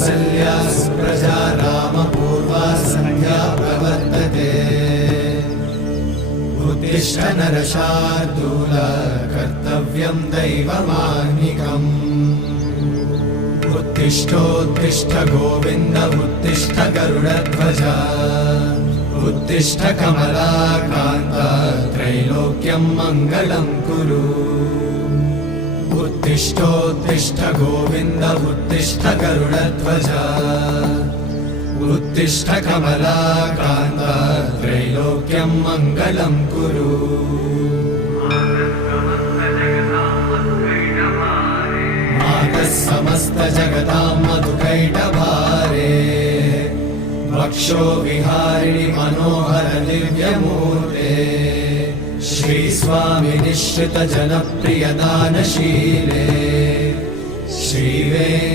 कौसल्या सुप्रजा रामपूर्वा सन्ध्या प्रवर्तते उत्तिष्ठ नरशार्दूल कर्तव्यं दैवमाह्निकम् उत्तिष्ठोत्तिष्ठ गोविन्द उत्तिष्ठ गरुडध्वज उत्तिष्ठ कमलाकान्त त्रैलोक्यं मङ्गलं कुरु उत्तिष्ठोत्तिष्ठ गोविन्द उत्तिष्ठ गरुडध्वज उत्तिष्ठ कमलाकान्त त्रैलोक्यं मङ्गलं कुरु मातः समस्त जगतां मधुकैटभारे वक्षो विहारिणि मनोहर दिव्यमूर्ते श्रीस्वामि निश्चित जनप्रिय दानशीले श्रीवेङ्कटेश्वरी